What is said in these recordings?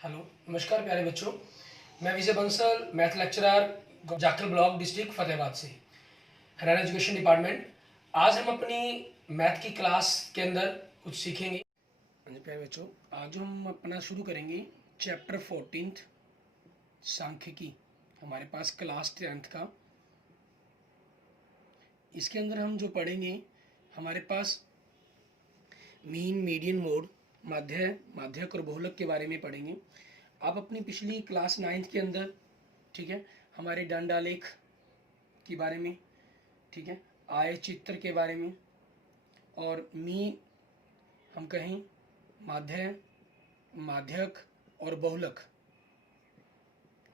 Hello, नमस्कार प्यारे बच्चों। मैं Vijay Bansal, math lecturer, Jakhal block, district Fatehabad से, हरियाणा एजुकेशन डिपार्टमेंट। आज हम अपनी मैथ की क्लास के अंदर कुछ सीखेंगे। हाँ जी प्यारे बच्चों, आज हम अपना शुरू करेंगे चैप्टर 14 सांख्यिकी, हमारे पास क्लास 10th का। इसके अंदर हम जो पढ़ेंगे, हमारे पास मीन, मीडियन, मोड, माध्य, माध्यक और बहुलक के बारे में पढ़ेंगे। आप अपनी पिछली क्लास 9th के अंदर, ठीक है, हमारे दंड आलेख के बारे में, ठीक है, आय चित्र के बारे में, और हम कहें माध्य, माध्यक और बहुलक,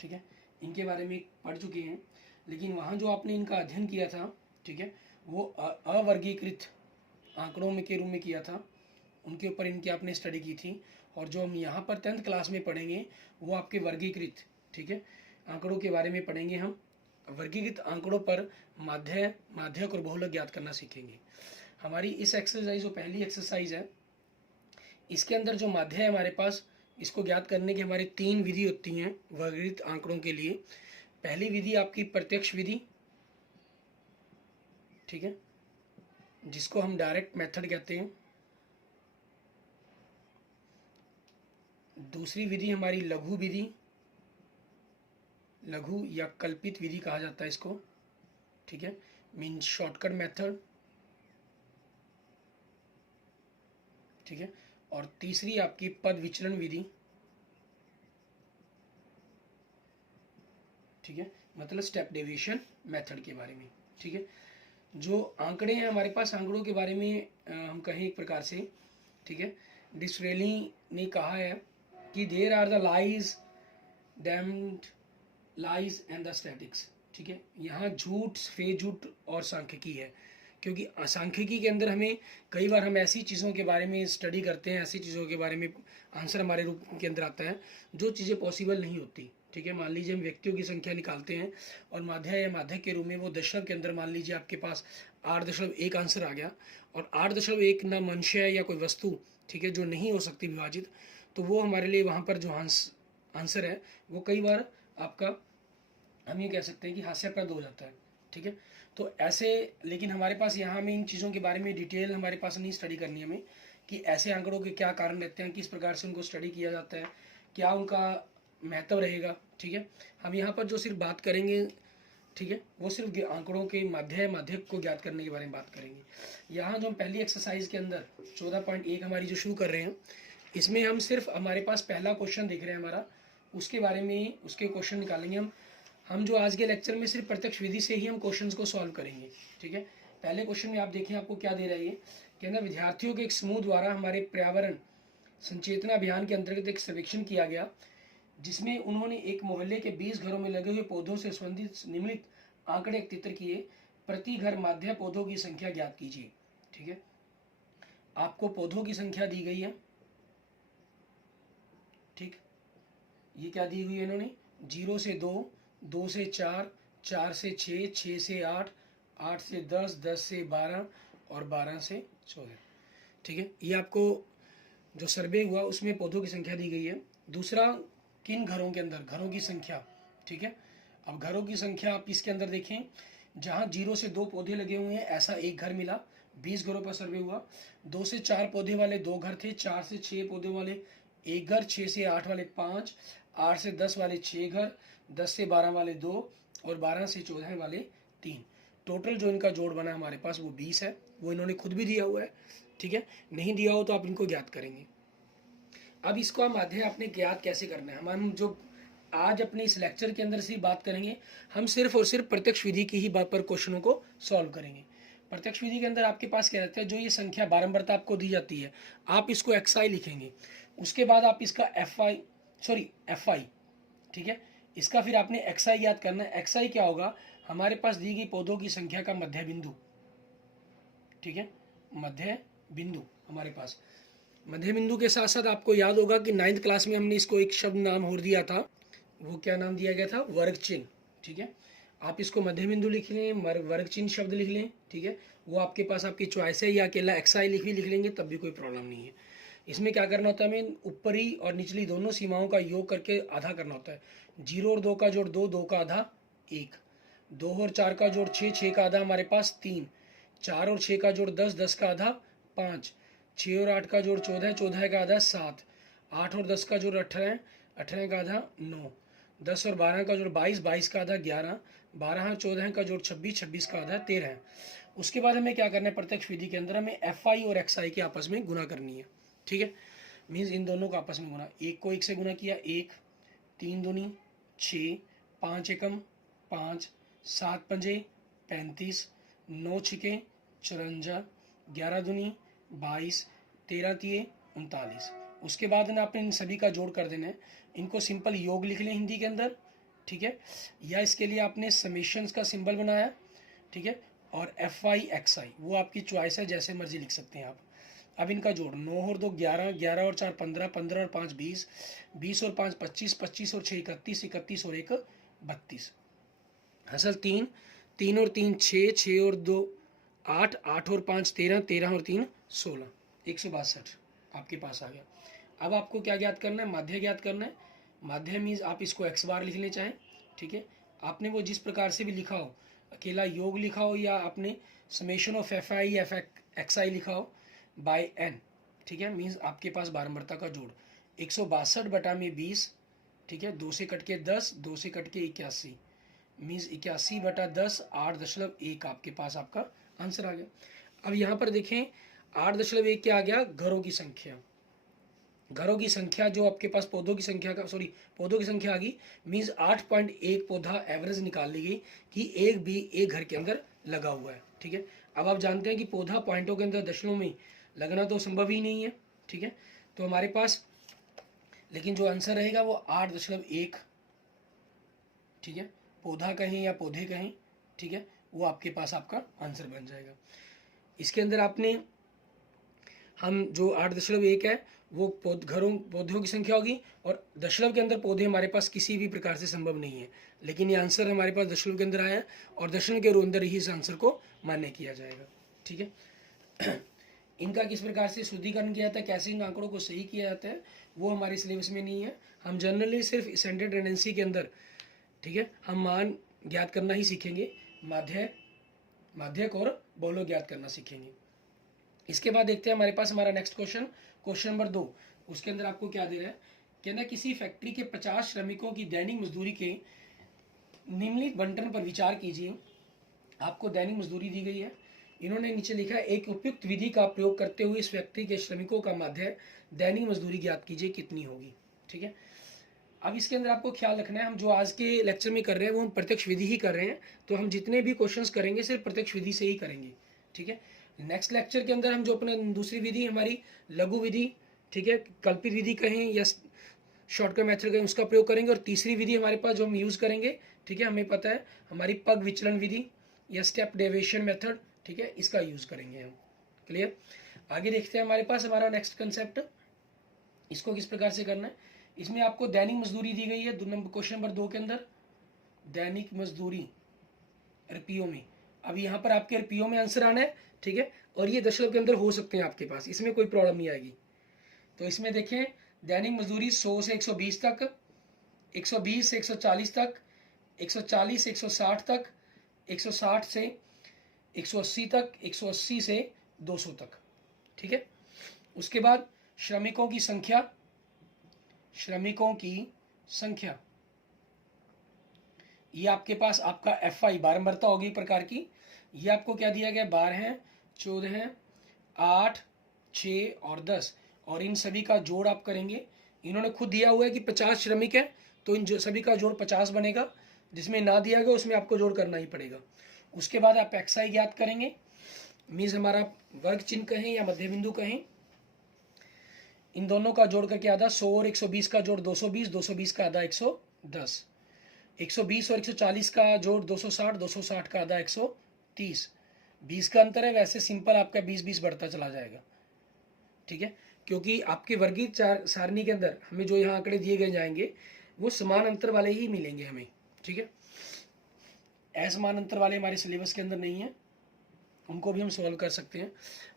ठीक है, इनके बारे में पढ़ चुके हैं। लेकिन वहाँ जो आपने इनका अध्ययन किया था, ठीक है, वो अवर्गीकृत आंकड़ों में के रूप में किया था, उनके ऊपर इनकी आपने स्टडी की थी। और जो हम यहाँ पर 10th क्लास में पढ़ेंगे वो आपके वर्गीकृत, ठीक है, आंकड़ों के बारे में पढ़ेंगे। हम वर्गीकृत आंकड़ों पर माध्य, माध्यक और बहुलक ज्ञात करना सीखेंगे। हमारी इस एक्सरसाइज, जो पहली एक्सरसाइज है, इसके अंदर जो माध्य है हमारे पास, इसको ज्ञात करने की हमारी 3 विधि होती हैं वर्गीकृत आंकड़ों के लिए। पहली विधि आपकी प्रत्यक्ष विधि, ठीक है, जिसको हम डायरेक्ट मेथड कहते हैं। दूसरी विधि हमारी लघु विधि, लघु या कल्पित विधि कहा जाता है इसको, ठीक है, मीन शॉर्टकट मेथड, ठीक है। और तीसरी आपकी पद विचलन विधि, ठीक है, मतलब स्टेप डेविएशन मेथड के बारे में, ठीक है। जो आंकड़े हैं हमारे पास, आंकड़ों के बारे में हम कहें एक प्रकार से, ठीक है, डिसरेली ने कहा है कि there are the lies, damned lies and the statics, ठीक है। यहाँ झूठ, सफेद झूठ और सांख्यिकी है, क्योंकि सांख्यिकी के अंदर हमें कई बार हम ऐसी चीज़ों के बारे में स्टडी करते हैं, ऐसी चीज़ों के बारे में आंसर हमारे रूप के अंदर आता है जो चीज़ें पॉसिबल नहीं होती, ठीक है। मान लीजिए हम व्यक्तियों की संख्या निकालते हैं और माध्य या माध्यक के रूप में वो दशमलव के अंदर मान लीजिए आपके पास 8.1 आंसर आ गया, और 8.1 ना मनुष्य है या कोई वस्तु, ठीक है, जो नहीं हो सकती विभाजित, तो वो हमारे लिए वहाँ पर जो आंसर है वो कई बार आपका, हम ये कह सकते हैं कि हास्यास्पद हो जाता है, ठीक है। तो ऐसे, लेकिन हमारे पास यहाँ में इन चीज़ों के बारे में डिटेल हमारे पास नहीं स्टडी करनी है हमें, कि ऐसे आंकड़ों के क्या कारण रहते हैं, किस प्रकार से उनको स्टडी किया जाता है, क्या उनका महत्व रहेगा, ठीक है। हम यहाँ पर जो सिर्फ बात करेंगे, ठीक है, वो सिर्फ आंकड़ों के माध्य, माध्यक को ज्ञात करने के बारे में बात करेंगे। यहाँ जो हम पहली एक्सरसाइज के अंदर 14.1 हमारी जो शुरू कर रहे हैं, इसमें हम सिर्फ हमारे पास पहला क्वेश्चन देख रहे हैं हमारा, उसके बारे में उसके क्वेश्चन निकालेंगे हम जो आज के लेक्चर में सिर्फ प्रत्यक्ष विधि से ही हम क्वेश्चंस को सॉल्व करेंगे, ठीक है। पहले क्वेश्चन में आप देखिए आपको क्या दे रहा है, ये कहना विद्यार्थियों के एक समूह द्वारा हमारे पर्यावरण संचेतना अभियान के अंतर्गत एक सर्वेक्षण किया गया, जिसमें उन्होंने एक मोहल्ले के 20 घरों में लगे हुए पौधों से संबंधित निम्नलिखित आंकड़े एकत्रित किए। प्रति घर माध्य पौधों की संख्या ज्ञात कीजिए, ठीक है। आपको पौधों की संख्या दी गई है, ठीक, ये क्या दी हुई है इन्होंने, 0 से 2, 2 से 4, 4 से 6, 6 से 8, 8 से 10, 10 से 12 और 12 से 14, ठीक है। ये आपको जो सर्वे हुआ उसमें पौधों की संख्या दी गई है। दूसरा, किन घरों के अंदर, घरों की संख्या, ठीक है। अब घरों की संख्या आप इसके अंदर देखें, जहाँ 0 से 2 पौधे लगे हुए हैं ऐसा एक घर मिला, 20 घरों पर सर्वे हुआ। 2 से 4 पौधे वाले 2 घर थे, 4 से 6 पौधे वाले एक घर, 6 से 8 वाले 5, 8 से 10 वाले 6 घर, 10 से 12 वाले 2 और 12 से 14 वाले 3। टोटल जो इनका जोड़ बना हमारे पास वो 20 है। वो इन्होंने खुद भी दिया हुआ है, ठीक है, नहीं दिया हो तो आप इनको ज्ञात करेंगे। अब इसको हम माध्य आपने ज्ञात कैसे करना है, हम जो आज अपने इस लेक्चर के अंदर से बात करेंगे, हम सिर्फ और सिर्फ प्रत्यक्ष विधि की ही बात पर क्वेश्चनों को सॉल्व करेंगे। प्रत्यक्ष विधि के अंदर आपके पास क्या रहता है, जो ये संख्या बारंबारता आपको दी जाती है, आप इसको xi लिखेंगे, उसके बाद आप इसका fi, ठीक है, इसका फिर आपने xi याद करना है। xi क्या होगा, हमारे पास दी गई पौधों की संख्या का मध्य बिंदु, ठीक है, मध्य बिंदु हमारे पास। मध्य बिंदु के साथ साथ आपको याद होगा कि 9th क्लास में हमने इसको एक शब्द नाम और दिया था, वो क्या नाम दिया गया था, वर्ग चिन्ह, ठीक है। आप इसको मध्य बिंदु लिख लें, वर्ग चिन्ह शब्द लिख लें, ठीक है, वो आपके पास आपकी चॉइस है, या अकेला xi लिख लेंगे तब भी कोई प्रॉब्लम नहीं है। इसमें क्या करना होता है, हमें ऊपरी और निचली दोनों सीमाओं का योग करके आधा करना होता है। 0 और 2 का जोड़ 2, 2 का आधा 1, 2 और 4 का जोड़ 6, 6 का आधा हमारे पास 3, 4 और 6 का जोड़ 10, 10 का आधा 5, 6 और 8 का जोड़ 14, 14 का आधा 7, 8 और 10 का जोड़ 18, 18 का आधा 9, 10 और 12 का जोड़ 22, 22 का आधा 11, 12 और 14 का जोड़ 26, 26 का आधा 13। उसके बाद हमें क्या करना है, प्रत्यक्ष विधि के अंदर हमें एफ आई और एक्स आई के आपस में गुना करनी है। ठीक है, मीन्स इन दोनों को आपस में गुना, एक को एक से गुना किया 1, 3 दूनी 6, 5 एकम 5, 7 पंजे 35, 9 छिके 54, 11 दूनी 22, 13 तिये 39। उसके बाद ना आपने इन सभी का जोड़ कर देना है। इनको सिंपल योग लिख लें हिंदी के अंदर, ठीक है, या इसके लिए आपने समेशंस का सिंबल बनाया, ठीक है, और एफ आई एक्स आई वो आपकी चॉइस है, जैसे मर्जी लिख सकते हैं आप। अब इनका जोड़ 9 और 2 11, 11 और 4 15, 15 और 5 20, 20 और 5 25, 25 और 6 31, 31 और 1 32, असल 3, 3 और 3 6, 6 और 2 8, 8 और 5 13, 13 और 3 16, 162 आपके पास आ गया। अब आपको क्या ज्ञात करना है, माध्य ज्ञात करना है। माध्य मीन्स आप इसको एक्स बार लिख लें चाहें, ठीक है, आपने वो जिस प्रकार से भी लिखा हो, अकेला योग लिखा हो या आपने summation of F I F X I लिखा हो बाय एन, ठीक है, मीन्स आपके पास बारंबारता का जोड़ 162 बटा में 20, ठीक है, 2 से कट के 10, 2 से कट के 81, मीन्स 81 बटा 10, 8.1 आपके पास आपका आंसर आ गया। अब यहाँ पर देखें 8.1 क्या आ गया, घरों की संख्या। घरों की संख्या जो आपके पास पौधों की संख्या का पौधों की संख्या आ गई, मीन्स 8.1 पौधा एवरेज निकाल ली गई कि एक भी एक घर के अंदर लगा हुआ है। ठीक है, अब आप जानते हैं कि पौधा पॉइंटों के अंदर दशमलव में लगना तो संभव ही नहीं है। ठीक है, तो हमारे पास लेकिन जो आंसर रहेगा वो 8.1, ठीक है, पौधा कहें या पौधे कहें, ठीक है, वो आपके पास आपका आंसर बन जाएगा। इसके अंदर आपने हम जो 8.1 है वो पौधों की संख्या होगी, और दशमलव के अंदर पौधे हमारे पास किसी भी प्रकार से संभव नहीं है, लेकिन ये आंसर हमारे पास दशमलव के अंदर आया है और दशमलव के अंदर ही इस आंसर को मान्य किया जाएगा। ठीक है, इनका किस प्रकार से शुद्धिकरण किया जाता है, कैसे इन आंकड़ों को सही किया जाता है, वो हमारे सिलेबस में नहीं है। हम जनरली सिर्फ सेंटेड टेंडेंसी के अंदर, ठीक है, हम मान ज्ञात करना ही सीखेंगे, माध्यक और बहुलक ज्ञात करना सीखेंगे। इसके बाद देखते हैं हमारे पास हमारा नेक्स्ट क्वेश्चन नंबर 2। उसके अंदर आपको क्या दे रहा है, कहना किसी फैक्ट्री के 50 श्रमिकों की दैनिक मजदूरी के निम्नलिखित बंटन पर विचार कीजिए। आपको दैनिक मजदूरी दी गई है, इन्होंने नीचे लिखा है एक उपयुक्त विधि का प्रयोग करते हुए इस फैक्ट्री के श्रमिकों का माध्य दैनिक मजदूरी ज्ञात कीजिए कितनी होगी। ठीक है, अब इसके अंदर आपको ख्याल रखना है, हम जो आज के लेक्चर में कर रहे हैं वो हम प्रत्यक्ष विधि ही कर रहे हैं, तो हम जितने भी क्वेश्चंस करेंगे सिर्फ प्रत्यक्ष विधि से ही करेंगे। ठीक है, नेक्स्ट लेक्चर के अंदर हम जो अपने दूसरी विधि हमारी लघु विधि, ठीक है, कल्पित विधि कहें या शॉर्टकट मेथड कहें, उसका प्रयोग करेंगे। और तीसरी विधि हमारे पास जो हम यूज़ करेंगे, ठीक है, हमें पता है हमारी पग विचलन विधि या स्टेप डेविएशन मेथड, ठीक है, इसका यूज़ करेंगे हम। क्लियर, आगे देखते हैं हमारे पास हमारा नेक्स्ट कंसेप्ट, इसको किस प्रकार से करना है। इसमें आपको दैनिक मजदूरी दी गई है क्वेश्चन नंबर 2 के अंदर, दैनिक मजदूरी रुपयों में। अब यहाँ पर आपके रुपयों में आंसर आना है, ठीक है, और ये दशमलव के अंदर हो सकते हैं आपके पास, इसमें कोई प्रॉब्लम नहीं आएगी। तो इसमें देखें दैनिक मजदूरी 100 से 120 तक, 120 से 140 तक, 140 से 160 तक, 160 से 180 तक, 180 से 200 तक। ठीक है, उसके बाद श्रमिकों की संख्या ये आपके पास आपका एफ आई बारंबारता होगी प्रकार की। ये आपको क्या दिया गया, 12, 14, 8, 6 और 10, और इन सभी का जोड़ आप करेंगे। इन्होंने खुद दिया हुआ है कि 50 श्रमिक है, तो इन सभी का जोड़ 50 बनेगा, जिसमें ना दिया गया उसमें आपको जोड़ करना ही पड़ेगा। उसके बाद आप एक्स आई ज्ञात करेंगे, मीन्स हमारा वर्ग चिन्ह कहें या मध्य बिंदु कहें, इन दोनों का जोड़ करके आधा 100 और 120 का जोड़ 220, 220 का आधा 110, 120 और 140 का जोड़ 260, 260 का आधा 130, 20 का अंतर है, वैसे सिंपल आपका 20-20 बढ़ता चला जाएगा। ठीक है, क्योंकि आपके वर्गीय सारणी के अंदर हमें जो यहाँ आंकड़े दिए गए जाएंगे वो समान अंतर वाले ही मिलेंगे हमें। ठीक है, असमान अंतर वाले हमारे सिलेबस के अंदर नहीं है, उनको भी हम सॉल्व कर सकते हैं।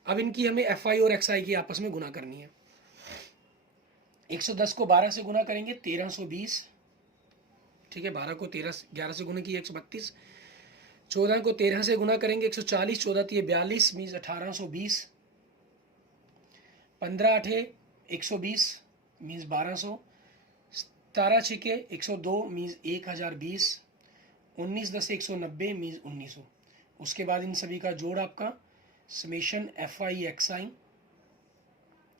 अब इनकी हमें एफ आई और एक्स आई की आपस में गुना करनी है। 110 को 12 से गुना करेंगे 1320, ठीक है। 12 को 11 से गुना किया 132। 14 को 13 से गुना करेंगे 140, 14 तिये 42 मीन्स 1820। 15 8 120 मीन्स 1200। 17 छिके 102 मीन्स 1020। 19 10 190 मीन्स 1900। उसके बाद इन सभी का जोड़ आपका समेशन एफ आई एक्स आई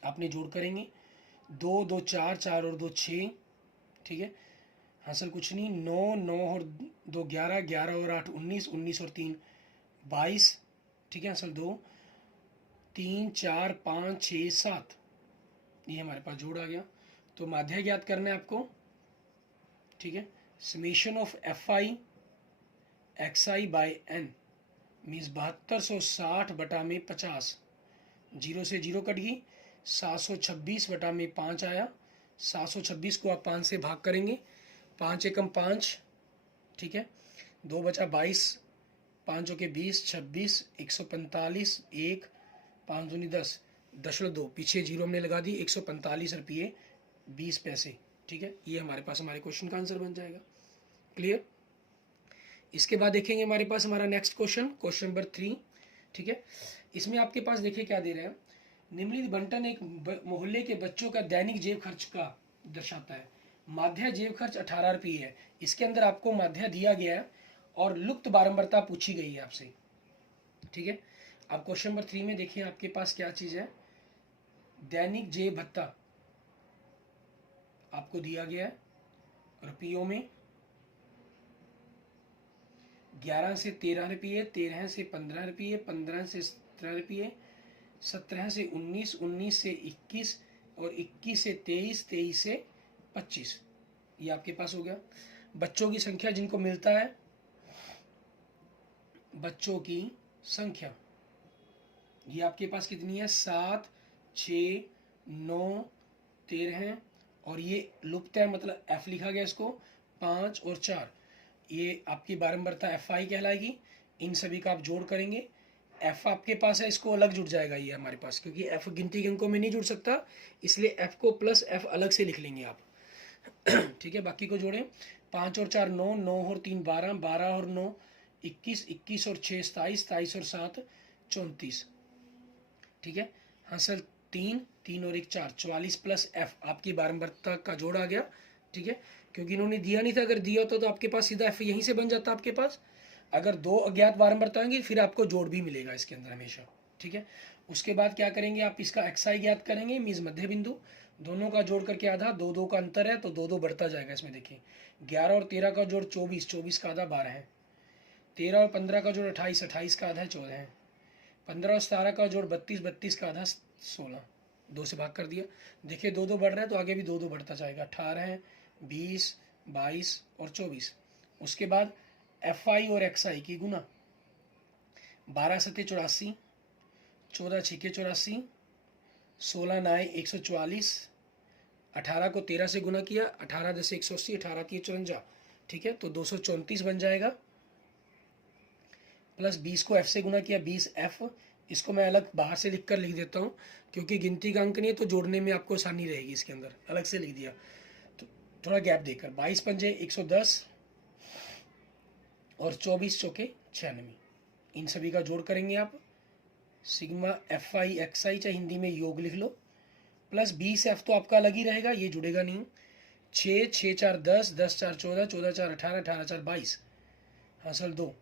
आपने जोड़ करेंगे। 2 2 4 4 और 2 6, ठीक है। हासिल कुछ नहीं। 9 9 और 2 11, 11 और 8 19, 19 और 3 22, ठीक है। हासिल 2 3 4 5 6 7, ये हमारे पास जोड़ आ गया। तो माध्य ज्ञात करना है आपको, ठीक है। Summation of F I x i by n means 7260 बटा में 50, 0 से 0 कट गई। 726 बटा में 5 आया। 726 को आप 5 से भाग करेंगे, 5 एकम 5, ठीक है। 2 बचा 22, 5 के 20, 26, 145, 1 5 दूनी 10, 10.2 पीछे जीरो हमने लगा दी। 145 रुपये 20 पैसे, ठीक है। ये हमारे पास हमारे क्वेश्चन का आंसर बन जाएगा। क्लियर। इसके बाद देखेंगे हमारे पास हमारा नेक्स्ट क्वेश्चन, क्वेश्चन नंबर 3, ठीक है। इसमें आपके पास देखिए क्या दे रहे हैं। निम्नलिखित बंटन एक मोहल्ले के बच्चों का दैनिक जेब खर्च का दर्शाता है। माध्य जेब खर्च 18 रुपये है। इसके अंदर आपको माध्य दिया गया है और लुप्त बारंबारता पूछी गई है आपसे, ठीक है। अब क्वेश्चन नंबर 3 में देखिए आपके पास क्या चीज है। दैनिक जेब भत्ता आपको दिया गया है रुपयों में। 11 से 13 रुपये, 13 से 15 रुपये, 15 से 17 रुपये, 17 से 19, 19 से 21 और 21 से 23, 23 से 25, ये आपके पास हो गया। बच्चों की संख्या जिनको मिलता है, बच्चों की संख्या ये आपके पास कितनी है, 7 6 9 13 और ये लुप्त है मतलब एफ लिखा गया इसको, 5 और 4, ये आपकी बारंबारता एफ आई कहलाएगी। इन सभी का आप जोड़ करेंगे। एफ आपके पास है, इसको अलग जुड़ जाएगा ये हमारे पास, क्योंकि एफ गिनती के अंकों में नहीं जुड़ सकता, इसलिए एफ को प्लस एफ अलग से लिख लेंगे आप, ठीक है। बाकी को जोड़ें। 5 और 4 9, 9 और 3 12, 12 और 9 21, 21 और 6 27, 27 और 7 34, ठीक है। हाँ सर 3 3 और 1 4, 44 प्लस एफ आपकी बारंबारता का जोड़ आ गया, ठीक है। क्योंकि इन्होंने दिया नहीं था, अगर दिया होता तो आपके पास सीधा एफ यहीं से बन जाता आपके पास। अगर 2 अज्ञात बारंबारता होंगी फिर आपको जोड़ भी मिलेगा इसके अंदर हमेशा, ठीक है। उसके बाद क्या करेंगे आप, इसका एक्स आई ज्ञात करेंगे मीन्स मध्य बिंदु। दोनों का जोड़ करके आधा, 2 2 का अंतर है तो 2 2 बढ़ता जाएगा। इसमें देखिए 11 और 13 का जोड़ 24, 24 का आधा 12 है। 13 और 15 का जोड़ 28, 28 का आधा 14 है। 15 और 17 का जोड़ 32, 32 का आधा 16, 2 से भाग कर दिया। देखिए 2 2 बढ़ रहा है तो आगे भी 2 2 बढ़ता जाएगा। 18 20 22 और 24। उसके बाद एफ आई और एक्स आई की गुना, 12 सत्ते 84, 14 छिके 84, 16 9 144, 18 को 13 से गुना किया, 18 10 180, 18 3 54, ठीक है। तो 234 बन जाएगा। प्लस 20 को एफ से गुना किया, 20 एफ, इसको मैं अलग बाहर से लिख कर लिख देता हूँ क्योंकि गिनती का अंक नहीं है तो जोड़ने में आपको आसानी रहेगी। इसके अंदर अलग से लिख दिया तो थोड़ा गैप देकर। 22 पंजे 110 और 24 चौके 96, इन सभी का जोड़ करेंगे आप। Sigma F I x I, चाहे हिंदी में योग लिख लो, प्लस 20 एफ तो आपका अलग ही रहेगा, ये जुड़ेगा नहीं। 6 6 4 10, 10 4 14, 14 4 18, 18 4 22, हासिल 2,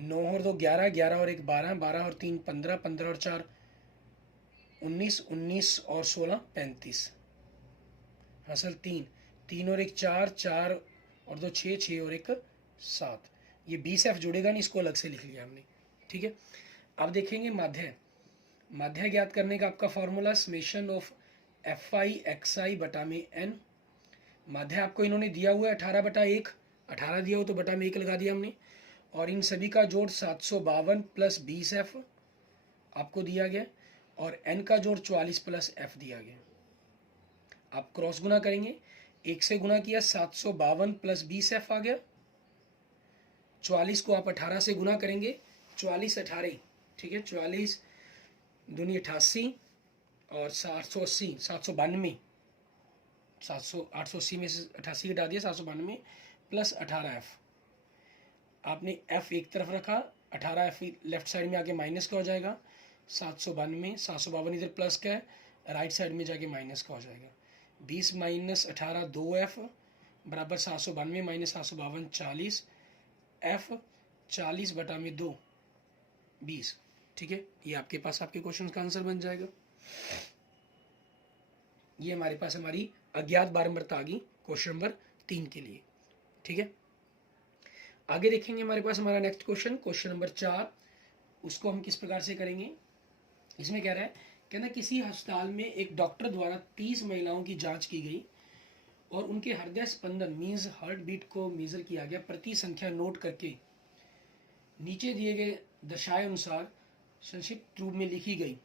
9 और 2 11, 11 और 1 12, 12 और 3 15, 15 और 4 19, 19 और 16 35, हासिल 3, 3 और 1 4, 4 और 2 6, 6 और 1 7, ये 20 एफ जुड़ेगा नहीं, इसको अलग से लिख लिया हमने, ठीक है। अब देखेंगे माध्य। माध्य ज्ञात करने का आपका formula summation of F I x I बटा में एन। माध्य आपको इन्होंने दिया हुआ है 18 बटा 1, 18 दिया हो तो बटा में 1 लगा दिया हमने, और इन सभी का जोड़ 752 प्लस 20 एफ आपको दिया गया, और एन का जोड़ 44 प्लस एफ दिया गया। आप क्रॉस गुना करेंगे, 1 से गुना किया 752 प्लस 20 एफ आ गया। 44 को आप 18 से गुना करेंगे, 44 18, ठीक है। 44 दूनी 88 और 780 792, 880 में से 88 घटा दिया, 792 प्लस 18F। आपने F एक तरफ रखा, 18F लेफ्ट साइड में आके माइनस का हो जाएगा, 792, 752 इधर प्लस का है, राइट साइड में जाके माइनस का हो जाएगा। 20 माइनस 18 2F बराबर 792 माइनस 752 40, F 40 बटा में 2 20। ठीक है, ये आपके पास आपके क्वेश्चन का आंसर बन जाएगा। ये हमारे पास हमारी अज्ञात बारंबारता आ गई क्वेश्चन नंबर 3 के लिए। ठीक है, आगे देखेंगे हमारे पास हमारा नेक्स्ट क्वेश्चन नंबर 4। उसको हम किस प्रकार से करेंगे। इसमें कह रहा है, कहना किसी अस्पताल में एक डॉक्टर द्वारा 30 महिलाओं की जांच की गई और उनके हृदय स्पंदन मीन्स हार्ट बीट को मेजर किया गया। प्रति संख्या नोट करके नीचे दिए गए दशाएं अनुसार संक्षिप्त रूप में लिखी गई।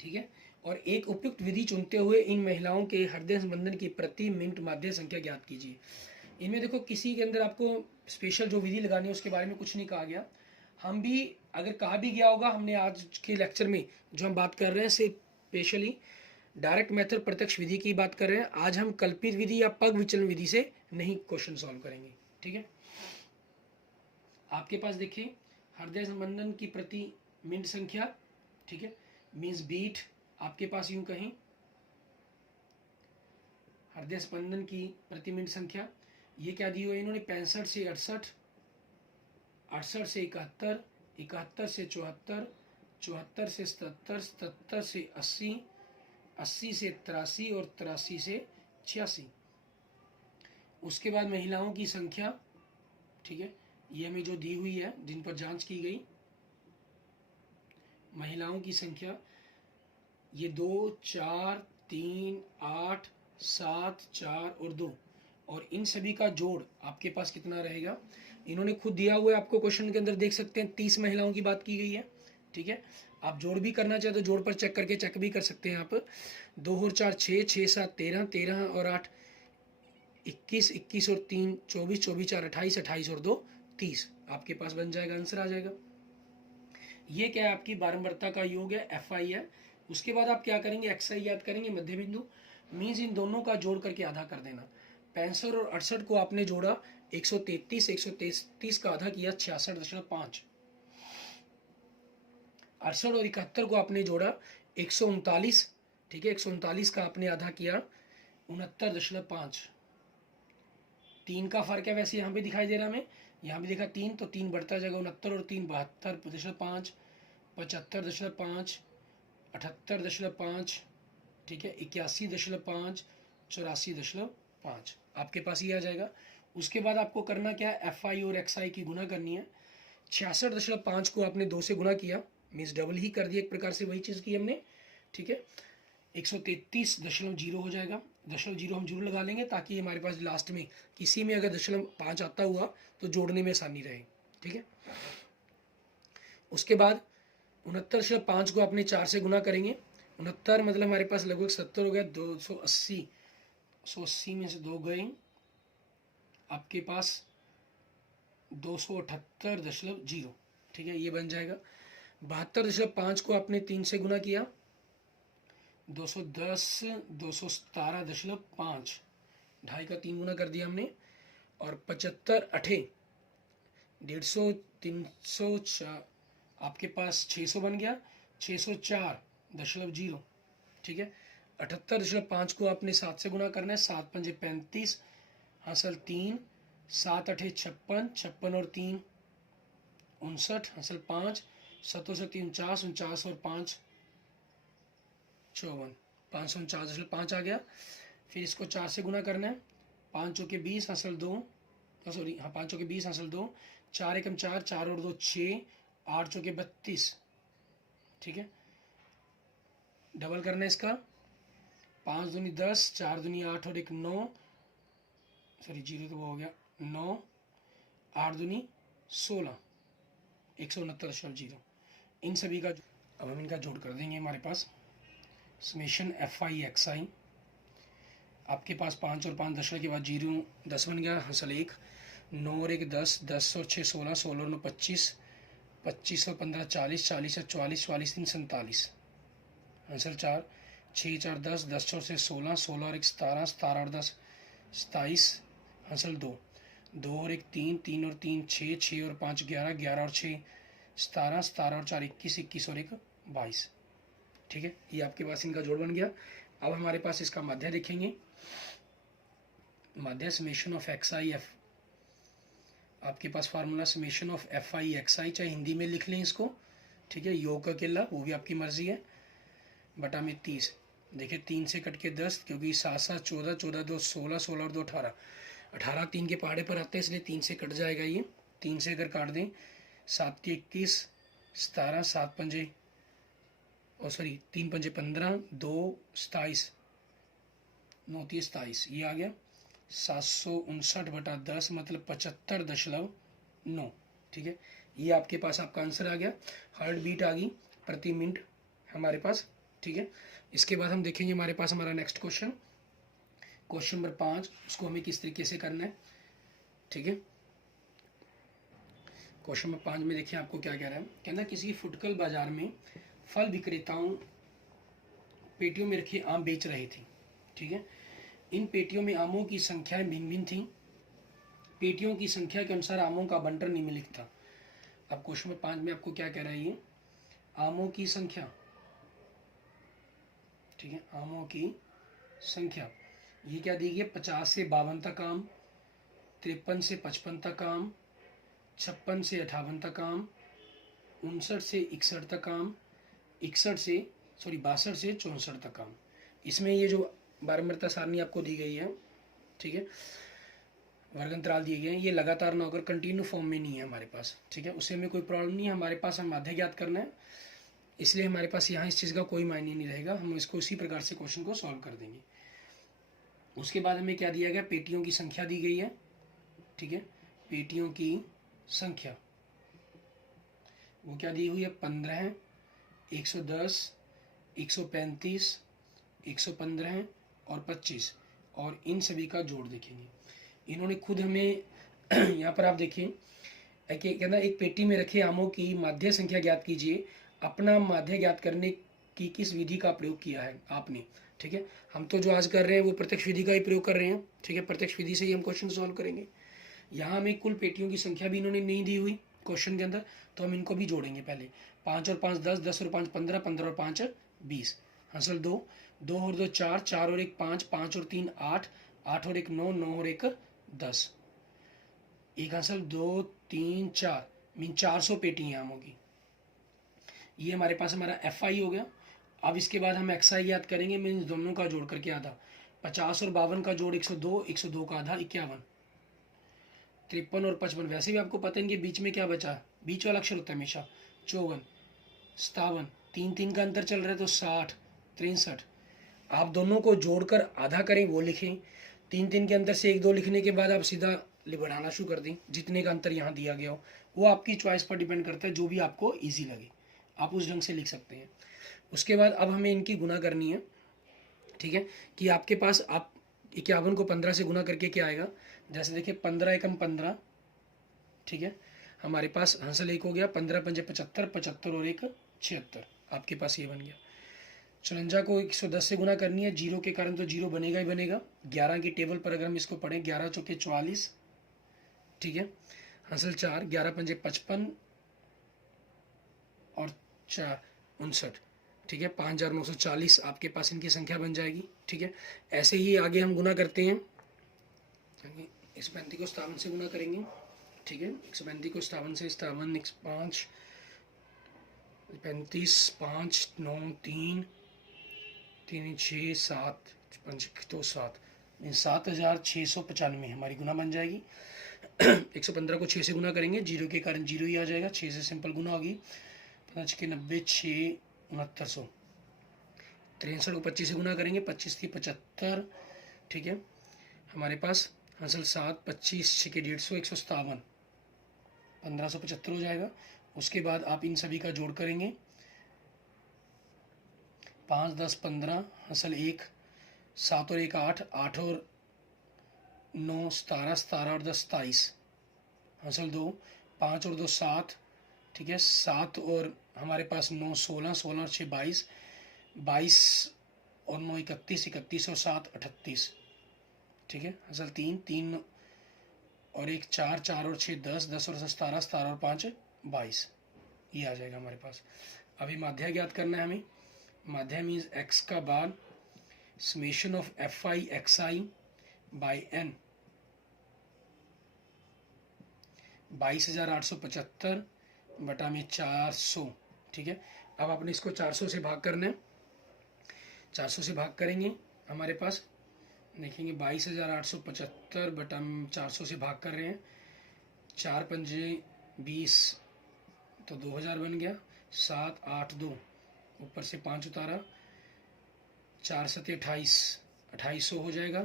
ठीक है, और एक उपयुक्त विधि चुनते हुए इन महिलाओं के हृदय स्पंदन की प्रति मिनट माध्य संख्या ज्ञात कीजिए। इनमें देखो किसी के अंदर आपको स्पेशल जो विधि लगानी है उसके बारे में कुछ नहीं कहा गया। हम भी अगर कहा भी गया होगा, हमने आज के लेक्चर में जो हम बात कर रहे हैं स्पेशली डायरेक्ट मेथड प्रत्यक्ष विधि की बात कर रहे हैं। आज हम कल्पित विधि या पग विचलन विधि से नहीं क्वेश्चन सॉल्व करेंगे। ठीक है, आपके पास देखिए हृदय स्पंदन की प्रति मिनट संख्या, ठीक है, मीन्स बीट। आपके पास यूं कहें हृदय स्पंदन की प्रति मिनट संख्या, ये क्या दी हुई है इन्होंने, 65 से 68, 68 से 71, 71 से 74, 74 से 77, 77 से 80, 80 से 83 और 83 से 86। उसके बाद महिलाओं की संख्या, ठीक है, ये हमें जो दी हुई है जिन पर जांच की गई, महिलाओं की संख्या ये 2, 4, 3, 8, 7, 4 और 2, और इन सभी का जोड़ आपके पास कितना रहेगा। इन्होंने खुद दिया हुआ है आपको क्वेश्चन के अंदर, देख सकते हैं 30 महिलाओं की बात की गई है। ठीक है, आप जोड़ भी करना चाहे तो जोड़ पर चेक करके चेक भी कर सकते हैं आप। 2 और 4 6, 6 7 13, 13 और 8 21, 21 और 3 24, 24 4 28, 28 और 2 30। आपके पास बन जाएगा, आंसर आ जाएगा। ये क्या है, आपकी बारंबारता का योग है, FI है। उसके बाद आप क्या करेंगे, XI याद करेंगे, मध्य बिंदु मीन्स इन दोनों का जोड़ करके आधा कर देना। 65 और 68 को आपने जोड़ा 133, 133 का आधा किया 66.5। 68 और 71 को आपने जोड़ा 139, ठीक है, 139 का आपने आधा किया 69.5। 3 का फर्क है, वैसे यहाँ पे दिखाई दे रहा हमें, यहाँ भी देखा 3 तो 3 बढ़ता जाएगा, 69 और 3 72.5, 75.5, 78.5, ठीक है, 81.5, 84.5। आपके पास ये आ जाएगा। उसके बाद आपको करना क्या है, FI और XI की गुना करनी है। 66.5 को आपने 2 से गुना किया, मीन्स डबल ही कर दिया, एक प्रकार से वही चीज़ की हमने। ठीक है, 133.0 हो जाएगा। 0.0 हम जरूर लगा लेंगे ताकि हमारे पास लास्ट में किसी में अगर 0.5 आता हुआ तो जोड़ने में आसानी रहे। ठीक है, उसके बाद 69.5 को आपने 4 से गुना करेंगे। 69 मतलब हमारे पास लगभग 70 हो गया, 280, 180 में से 2 गए, आपके पास 278.0। ठीक है, ये बन जाएगा। 72.5 को आपने 3 से गुना किया, 210, 217.5, 2.5 का 3 गुना कर दिया हमने। और 75 8 150, 300, आपके पास 600 बन गया, 604.0। ठीक है, 78.5 को आपने 7 से गुना करना है, 7 पंजे 35, हासिल 3, 7 8 56, 56 और 3 59, हासिल 5, 7 से 3 49, 49 और 5 54, 549.5 आ गया। फिर इसको 4 से गुना करना है, 5 चौके 20, हासिल 2, सॉरी हाँ 5 चौके 20, हासिल 2, 4 एकम 4, 4 और 2 6, 8 चौके 32। ठीक है, डबल करना है इसका, 5 दूनी 10, 4 दूनी 8 और 1 9, सॉरी 0 तो वो हो गया 9, 8 दूनी 16, 169.0। इन सभी का अब हम इनका जोड़ कर देंगे। हमारे पास समेशन FI XI, आपके पास 5 और 5 10 के बाद 0 10 बन गया, हासिल 1, 9 और 1 10, 10 और 6 16, 16 और 9 25, 25 और 15 40, 40 और 44, 44 3 47, हासिल 4, 6 4 10, 10 4 से 16, 16 और 1 17, 17 और 10 27, हासिल 2, 2 और 1 3, 3 और 3 6, 6 और 5 11, 11 और 6 17, 17 और 4 21, 21 और 1 22। ठीक है, ये आपके पास इनका जोड़ बन गया। अब हमारे पास इसका माध्य देखेंगे। माध्य summation of X I F, आपके पास formula summation of F I x I, चाहे हिंदी में लिख लें इसको, ठीक है, योग का किला, वो भी आपकी मर्जी है, बटा में 30। देखिए 3 से कट के 10, क्योंकि 7 7 14, 14 2 16, 16 और 2 18, 18 3 के पहाड़े पर आते हैं, इसलिए 3 से कट जाएगा ये। 3 से अगर काट दें, 7 के 21, 17, 7 पंजे और सॉरी 3 पंजे 15, 2 27, 9 30 27, ये आ गया 759 बटा 10, मतलब 75.9। ठीक है, ये आपके पास आपका आंसर आ गया। हार्ट बीट आ गई प्रति मिनट हमारे पास। ठीक है, इसके बाद हम देखेंगे हमारे पास हमारा नेक्स्ट क्वेश्चन, क्वेश्चन नंबर 5, उसको हमें किस तरीके से करना है। ठीक है, क्वेश्चन नंबर 5 में देखिए आपको क्या कह रहा है। कहना किसी फुटकल बाजार में फल विक्रेताओं पेटियों में रखे आम बेच रहे थे। ठीक है, इन पेटियों में आमों की संख्याएं भिन्न भिन्न थी। पेटियों की संख्या के अनुसार आमों का बंटन निम्नलिखित था। अब क्वेश्चन नंबर 5 में आपको क्या कह रहा है, ये आमों की संख्या। ठीक है, आमों की संख्या ये क्या दी गई है, 50 से 52 तक आम, 53 से 55 तक आम, 56 से 58 तक आम, 59 से 61 तक आम, 62 से 64 तक आम। इसमें ये जो बारंबारता सारणी आपको दी गई है, ठीक है, वर्ग अंतराल दिए गए हैं, ये लगातार ना होकर कंटिन्यू फॉर्म में नहीं है हमारे पास। ठीक है, उससे हमें कोई प्रॉब्लम नहीं है, हमारे पास हम माध्य ज्ञात करना है, इसलिए हमारे पास यहाँ इस चीज़ का कोई मायने नहीं रहेगा, हम इसको उसी प्रकार से क्वेश्चन को सॉल्व कर देंगे। उसके बाद हमें क्या दिया गया, पेटियों की संख्या दी गई है। ठीक है, पेटियों की संख्या वो क्या दी हुई है, 15, 110, 135, 115 और 25, और इन सभी का जोड़ देखेंगे। इन्होंने खुद हमें यहाँ पर आप देखें कहना एक पेटी में रखे आमों की माध्य संख्या ज्ञात कीजिए, अपना माध्य ज्ञात करने की किस विधि का प्रयोग किया है आपने। ठीक है, हम तो जो आज कर रहे हैं वो प्रत्यक्ष विधि का ही प्रयोग कर रहे हैं। ठीक है, प्रत्यक्ष विधि से ही हम क्वेश्चन सॉल्व करेंगे। यहाँ हमें कुल पेटियों की संख्या भी इन्होंने नहीं दी हुई क्वेश्चन के अंदर, तो हम इनको भी जोड़ेंगे। पहले 5 और 5 10, 10 और 5 15, 15 और 5 20, हासिल 2, 2 और 2 4, 4 और 1 5, 5 और 3 8, 8 और 1 9, 9 और 1 10, एक हासिल 2 3 4, मीन 400 पेटी हैं आमों की। ये हमारे पास हमारा एफ आई हो गया। अब इसके बाद हम एक्स आई याद करेंगे, मीन दोनों का जोड़ करके आधा, 50 और 52 का जोड़ 102, 102 का आधा 51, 53 और 55, वैसे भी आपको पता है इनके बीच में क्या बचा, बीच वाला अक्षर होता है हमेशा, 54, 57, 3 3 का अंतर चल रहा है तो 60, 63। आप दोनों को जोड़कर आधा करें वो लिखें, 3 3 के अंतर से 1 2 लिखने के बाद आप सीधा बढ़ाना शुरू कर दें, जितने का अंतर यहाँ दिया गया हो। वो आपकी चॉइस पर डिपेंड करता है, जो भी आपको ईजी लगे आप उस ढंग से लिख सकते हैं। उसके बाद अब हमें इनकी गुना करनी है। ठीक है, कि आपके पास आप 51 को 15 से गुना करके क्या आएगा, जैसे देखिए 15 एकम 15, ठीक है, हमारे पास हासिल 1 हो गया, 15 पंजे 75, 75 और 1 76, आपके पास ये बन गया। 54 को 110 से गुना करनी है, जीरो के कारण तो जीरो बनेगा ही बनेगा। 11 की टेबल पर अगर हम इसको पढ़ें, 11 चौके 44, ठीक है, हासिल 4, 11 पंजे 55 और 4 59, ठीक है, 5940 आपके पास इनकी संख्या बन जाएगी। ठीक है, ऐसे ही आगे हम गुना करते हैं, 135 को 57 से गुना करेंगे। ठीक है, 135 को 57 से, 57 5 35 5 9 3 3 6 7 5 तो 7, 7695 हमारी गुना बन जाएगी। 115 को 6 से गुना करेंगे, जीरो के कारण जीरो ही आ जाएगा, 6 से सिंपल गुना होगी, 5 के 90, 6 6900। 63 को 25 से गुना करेंगे, 25 की 75, ठीक है, हमारे पास हासिल 7, 25 6 के 150, 157, 1575 हो जाएगा। उसके बाद आप इन सभी का जोड़ करेंगे, 5 10 15, हासिल 1, 7 और 1 8, 8 और 9 17, 17 और 10 27, हासिल 2, 5 और 2 7, ठीक है, 7 और हमारे पास 9 16, 16 और 6 22, 22 और 9 31, 31 और 7 38, ठीक है। असल 3 3 और 1 4, 4 और 6 10, 10 और 17, 17 और 5 22, ये आ जाएगा हमारे पास। अभी माध्या ज्ञात करना है हमें। माध्या मीन्स x का bar summation of fi xi by n 22,875 बटा में 400, ठीक है। अब आपने इसको 400 से भाग करना है। 400 से भाग करेंगे हमारे पास देखेंगे 22,875 बटा 400 से भाग कर रहे हैं। 4 पंजे 20 तो 2000 बन गया। 7 8 2 ऊपर से 5 उतारा, 4 7 28, 2800 हो जाएगा।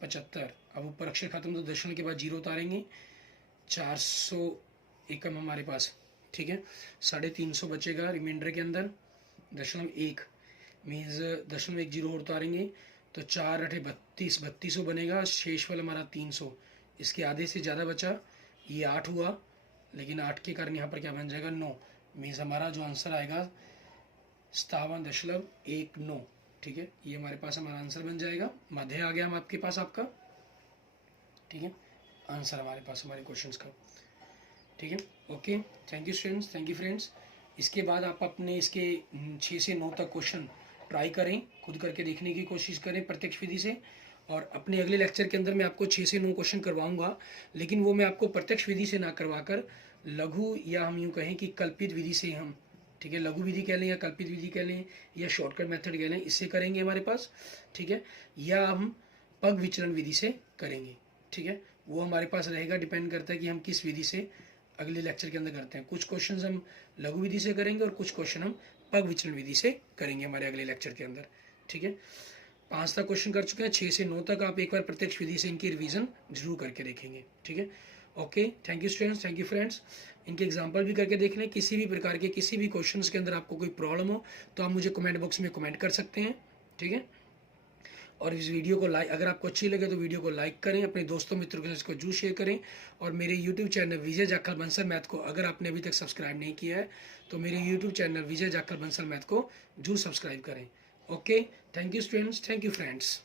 75, अब ऊपर अक्षर खत्म तो दशमलव के बाद 0 उतारेंगे। 400 एकम हमारे पास, ठीक है। 350 बचेगा रिमाइंडर के अंदर। 0.1 मीन्स 0.10 और उतारेंगे तो 4 8 32, 3200 बनेगा। शेष वाला हमारा 300, इसके आधे से ज़्यादा बचा, ये 8 हुआ, लेकिन 8 के कारण यहाँ पर क्या बन जाएगा 9, मीन्स हमारा जो आंसर आएगा 57.19, ठीक है। ये हमारे पास हमारा आंसर बन जाएगा। मध्य आ गया हम आपके पास आपका, ठीक है, आंसर हमारे पास हमारे क्वेश्चंस का, ठीक है। Okay, thank you students, thank you friends. इसके बाद आप अपने इसके 6 से 9 तक क्वेश्चन ट्राई करें, खुद करके देखने की कोशिश करें प्रत्यक्ष विधि से। और अपने अगले लेक्चर के अंदर मैं आपको 6 से 9 क्वेश्चन करवाऊंगा, लेकिन वो मैं आपको प्रत्यक्ष विधि से ना करवाकर लघु या हम यूँ कहें कि कल्पित विधि से हम, ठीक है, लघु विधि कह लें या कल्पित विधि कह लें या शॉर्टकट मेथड कह लें, इससे करेंगे हमारे पास, ठीक है। या हम पग विचलन विधि से करेंगे, ठीक है। वो हमारे पास रहेगा, डिपेंड करता है कि हम किस विधि से अगले लेक्चर के अंदर करते हैं। कुछ क्वेश्चन हम लघु विधि से करेंगे और कुछ क्वेश्चन हम पग विचलन विधि से करेंगे हमारे अगले लेक्चर के अंदर, ठीक है। 5 तक क्वेश्चन कर चुके हैं, 6 से 9 तक आप एक बार प्रत्यक्ष विधि से इनकी रिवीजन जरूर करके देखेंगे, ठीक है। Okay, thank you students, thank you friends. इनके एग्जाम्पल भी करके देख लें। किसी भी प्रकार के किसी भी क्वेश्चंस के अंदर आपको कोई प्रॉब्लम हो तो आप मुझे कमेंट बॉक्स में कमेंट कर सकते हैं, ठीक है। और इस वीडियो को लाइक, अगर आपको अच्छी लगे तो वीडियो को लाइक करें, अपने दोस्तों मित्रों के साथ इसको जरूर शेयर करें। और मेरे यूट्यूब चैनल विजय जाखल बंसल मैथ को अगर आपने अभी तक सब्सक्राइब नहीं किया है तो मेरे यूट्यूब चैनल विजय जाखल बंसल मैथ को जरूर सब्सक्राइब करें। Okay, thank you students, thank you friends.